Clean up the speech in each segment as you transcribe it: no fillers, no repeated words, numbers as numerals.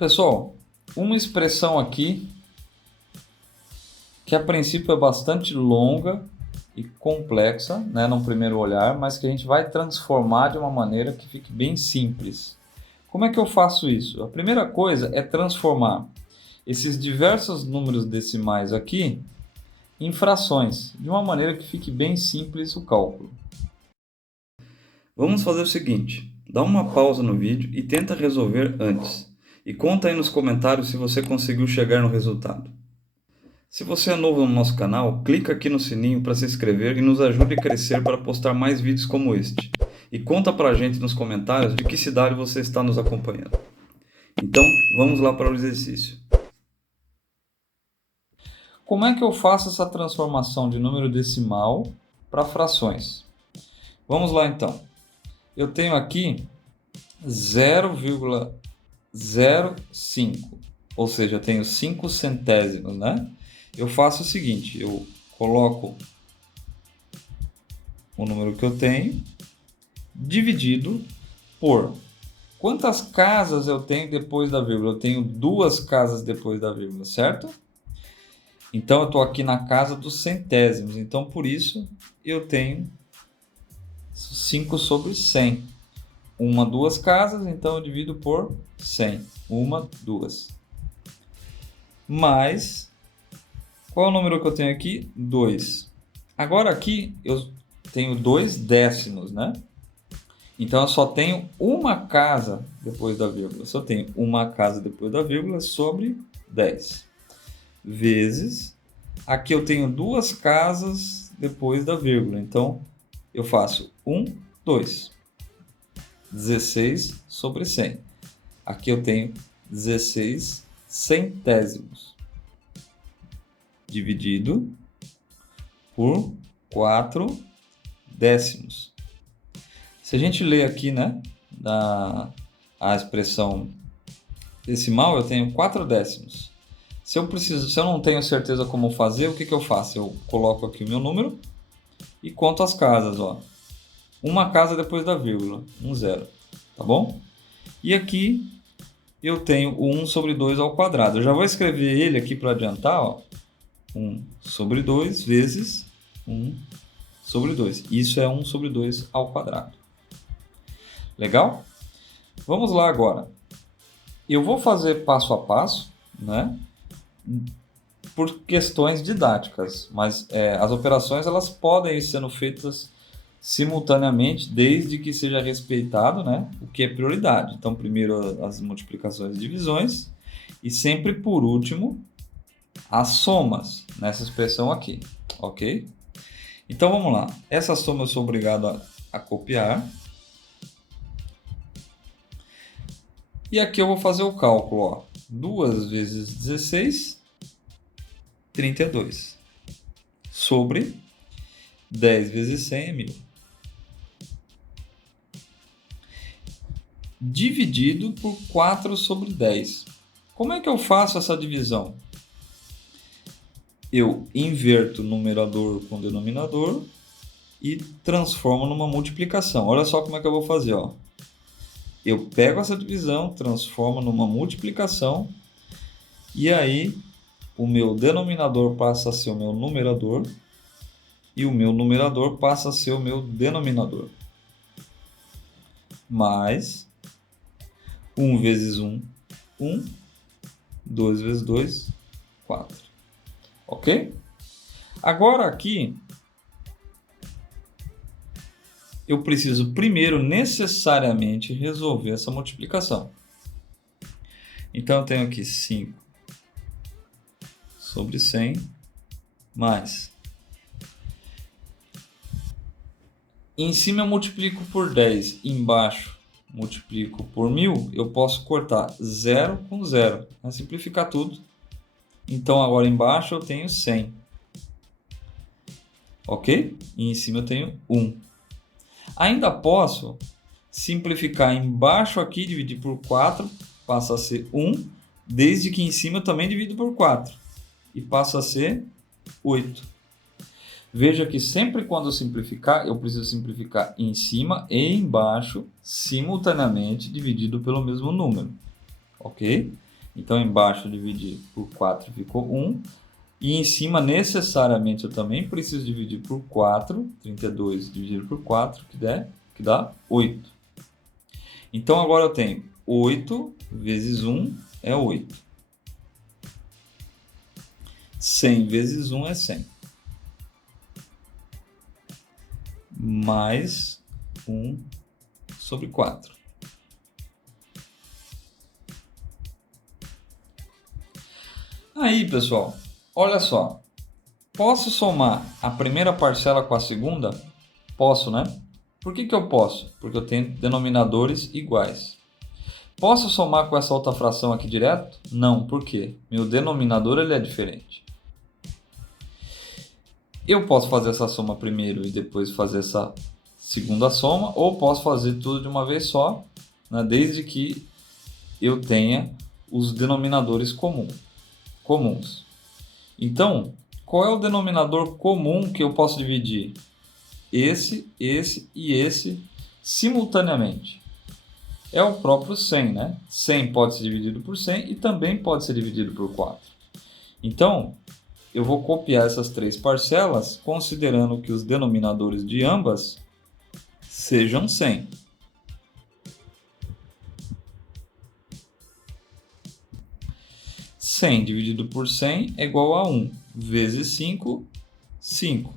Pessoal, uma expressão aqui que a princípio é bastante longa e complexa, né, num primeiro olhar, mas que a gente vai transformar de uma maneira que fique bem simples. Como é que eu faço isso? A primeira coisa é transformar esses diversos números decimais aqui em frações, de uma maneira que fique bem simples o cálculo. Vamos fazer o seguinte, dá uma pausa no vídeo e tenta resolver antes. E conta aí nos comentários se você conseguiu chegar no resultado. Se você é novo no nosso canal, clica aqui no sininho para se inscrever e nos ajude a crescer para postar mais vídeos como este. E conta pra gente nos comentários de que cidade você está nos acompanhando. Então, vamos lá para o exercício. Como é que eu faço essa transformação de número decimal para frações? Vamos lá então. Eu tenho aqui 0,05, ou seja, eu tenho 5 centésimos, né? Eu faço o seguinte, eu coloco o número que eu tenho dividido por quantas casas eu tenho depois da vírgula. Eu tenho 2 casas depois da vírgula, certo? Então eu estou aqui na casa dos centésimos, então por isso eu tenho 5 sobre 100. 2 casas, então eu divido por 100. 2. Mais, qual é o número que eu tenho aqui? 2. Agora aqui eu tenho 2 décimos, né? Então eu só tenho uma casa depois da vírgula. Só tenho uma casa depois da vírgula sobre 10. Vezes, aqui eu tenho 2 casas depois da vírgula. Então eu faço 2. 16 sobre 100. Aqui eu tenho 16 centésimos. Dividido por 4 décimos. Se a gente ler aqui, né, a expressão decimal, eu tenho 4 décimos. Se eu não tenho certeza como fazer, o que eu faço? Eu coloco aqui o meu número e conto as casas, ó. Uma casa depois da vírgula, 0, tá bom? E aqui eu tenho o 1 sobre 2 ao quadrado. Eu já vou escrever ele aqui para adiantar, ó. 1 sobre 2 vezes 1 sobre 2. Isso é 1 sobre 2 ao quadrado. Legal? Vamos lá agora. Eu vou fazer passo a passo, né? Por questões didáticas, mas as operações elas podem ir sendo feitas simultaneamente, desde que seja respeitado, né, o que é prioridade. Então, primeiro as multiplicações e divisões, e sempre por último, as somas, nessa expressão aqui, ok? Então, vamos lá. Essa soma eu sou obrigado a copiar. E aqui eu vou fazer o cálculo, ó. 2 vezes 16, 32. Sobre 10 vezes 100 é 1000. Dividido por 4 sobre 10. Como é que eu faço essa divisão? Eu inverto o numerador com o denominador e transformo numa multiplicação. Olha só como é que eu vou fazer, ó. Eu pego essa divisão, transformo numa multiplicação e aí o meu denominador passa a ser o meu numerador e o meu numerador passa a ser o meu denominador. Mais 1 vezes 1, 1. 2 vezes 2, 4. Ok? Agora aqui, eu preciso primeiro necessariamente resolver essa multiplicação. Então eu tenho aqui 5 sobre 100 mais. Em cima eu multiplico por 10, embaixo multiplico por 1000, eu posso cortar 0 com 0, vai simplificar tudo. Então agora embaixo eu tenho 100. Ok? E em cima eu tenho 1. Ainda posso simplificar embaixo aqui, dividir por 4, passa a ser 1, desde que em cima eu também divido por 4, e passa a ser 8. Veja que sempre quando eu simplificar, eu preciso simplificar em cima e embaixo, simultaneamente, dividido pelo mesmo número. Ok? Então, embaixo dividir por 4 ficou 1. E em cima, necessariamente, eu também preciso dividir por 4. 32 dividido por 4, que dá 8. Então, agora eu tenho 8 vezes 1 é 8. 100 vezes 1 é 100. Mais 1 sobre 4. Aí, pessoal, olha só. Posso somar a primeira parcela com a segunda? Posso, né? Por que eu posso? Porque eu tenho denominadores iguais. Posso somar com essa outra fração aqui direto? Não, por quê? Meu denominador ele é diferente. Eu posso fazer essa soma primeiro e depois fazer essa segunda soma, ou posso fazer tudo de uma vez só, né? Desde que eu tenha os denominadores comuns. Então, qual é o denominador comum que eu posso dividir? Esse e esse simultaneamente. É o próprio 100, né? 100 pode ser dividido por 100 e também pode ser dividido por 4. Então, eu vou copiar essas três parcelas, considerando que os denominadores de ambas sejam 100. Cem dividido por 100 é igual a 1 vezes 5, 5.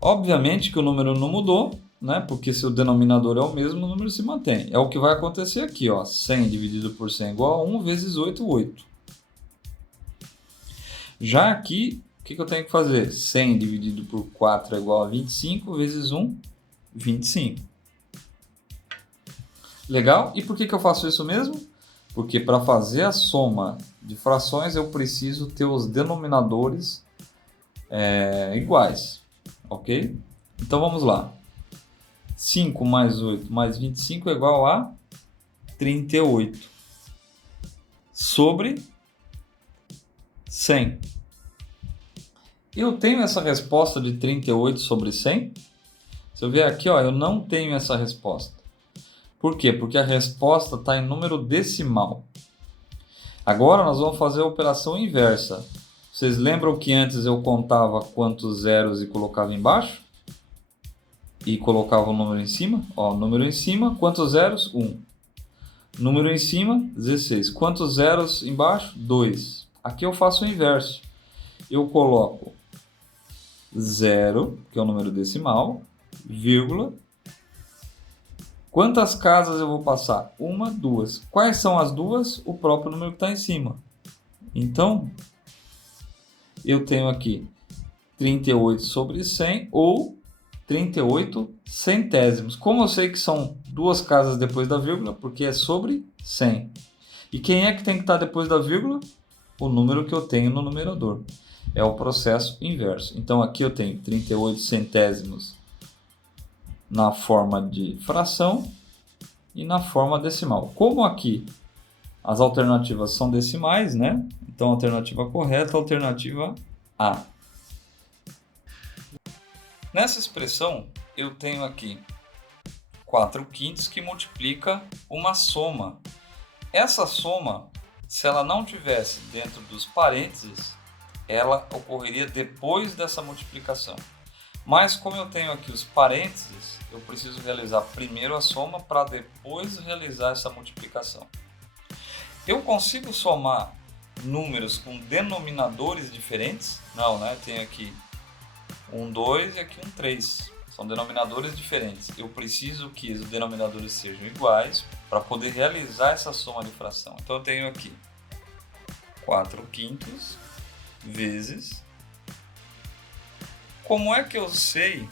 Obviamente que o número não mudou, né? Porque se o denominador é o mesmo, o número se mantém. É o que vai acontecer aqui, ó. 100 dividido por 100 é igual a 1 vezes 8, 8. Já aqui, o que eu tenho que fazer? 100 dividido por 4 é igual a 25 vezes 1, 25. Legal? E por que eu faço isso mesmo? Porque para fazer a soma de frações eu preciso ter os denominadores iguais. Ok? Então vamos lá. 5 mais 8 mais 25 é igual a 38 sobre 100. Eu tenho essa resposta de 38 sobre 100? Se eu ver aqui, ó, eu não tenho essa resposta. Por quê? Porque a resposta está em número decimal. Agora nós vamos fazer a operação inversa. Vocês lembram que antes eu contava quantos zeros e colocava embaixo? E colocava o número em cima? Ó, número em cima, quantos zeros? 1. Número em cima, 16. Quantos zeros embaixo? 2. Aqui eu faço o inverso. Eu coloco 0, que é o número decimal, vírgula. Quantas casas eu vou passar? 1, 2. Quais são as duas? O próprio número que está em cima. Então, eu tenho aqui 38 sobre 100 ou 38 centésimos. Como eu sei que são duas casas depois da vírgula? Porque é sobre 100. E quem é que tem que estar depois da vírgula? O número que eu tenho no numerador. É o processo inverso. Então, aqui eu tenho 38 centésimos na forma de fração e na forma decimal. Como aqui as alternativas são decimais, né? Então, a alternativa correta é a alternativa A. Nessa expressão, eu tenho aqui 4 quintos que multiplica uma soma. Essa soma, se ela não tivesse dentro dos parênteses, ela ocorreria depois dessa multiplicação. Mas como eu tenho aqui os parênteses, eu preciso realizar primeiro a soma para depois realizar essa multiplicação. Eu consigo somar números com denominadores diferentes? Não, né? Tem aqui 1, 2 e aqui um 3. São denominadores diferentes. Eu preciso que os denominadores sejam iguais para poder realizar essa soma de fração. Então eu tenho aqui 4 quintos vezes. Como é que eu sei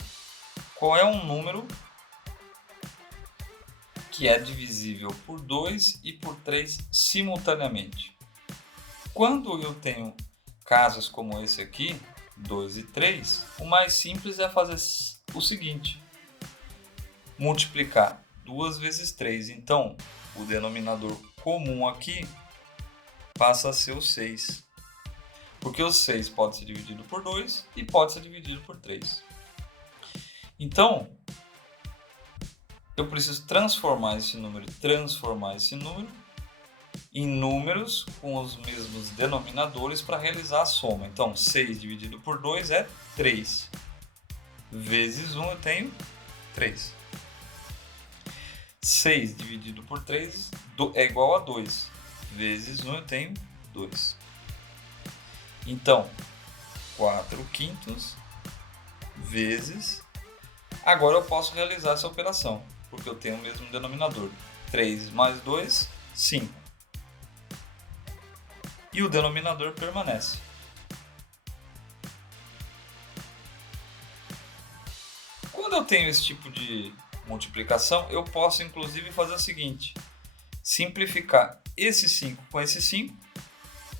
qual é um número que é divisível por 2 e por 3 simultaneamente? Quando eu tenho casos como esse aqui, 2 e 3, o mais simples é fazer o seguinte: multiplicar 2 vezes 3. Então, o denominador comum aqui passa a ser o 6. Porque o 6 pode ser dividido por 2 e pode ser dividido por 3. Então, eu preciso transformar esse número em números com os mesmos denominadores para realizar a soma. Então, 6 dividido por 2 é 3. Vezes 1 eu tenho 3. 6 dividido por 3 é igual a 2. Vezes 1 eu tenho 2. Então, 4 quintos vezes... Agora eu posso realizar essa operação, porque eu tenho o mesmo denominador. 3 mais 2, 5. E o denominador permanece. Quando eu tenho esse tipo de multiplicação, eu posso inclusive fazer o seguinte: simplificar esse 5 com esse 5.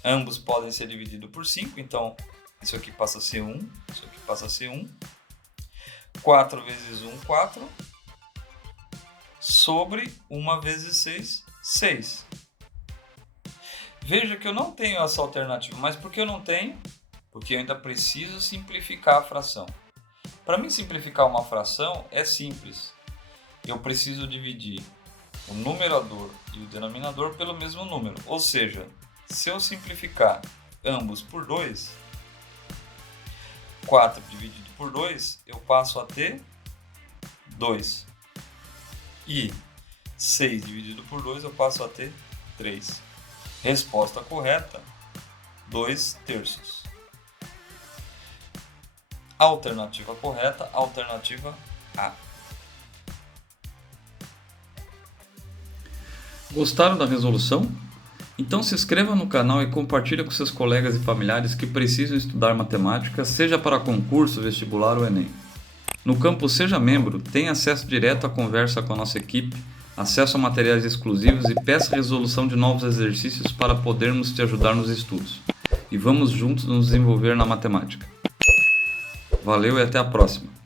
Ambos podem ser divididos por 5, então isso aqui passa a ser 1, isso aqui passa a ser 1. 4 vezes 1, 4. Sobre 1 vezes 6, 6. Veja que eu não tenho essa alternativa, mas por que eu não tenho? Porque eu ainda preciso simplificar a fração. Para mim simplificar uma fração é simples. Eu preciso dividir o numerador e o denominador pelo mesmo número. Ou seja, se eu simplificar ambos por 2, 4 dividido por 2, eu passo a ter 2. E 6 dividido por 2, eu passo a ter 3. Resposta correta, 2/3. Alternativa correta, alternativa A. Gostaram da resolução? Então se inscreva no canal e compartilhe com seus colegas e familiares que precisam estudar matemática, seja para concurso, vestibular ou Enem. No campo Seja Membro, tenha acesso direto à conversa com a nossa equipe, acesso a materiais exclusivos e peça resolução de novos exercícios para podermos te ajudar nos estudos. E vamos juntos nos desenvolver na matemática. Valeu e até a próxima!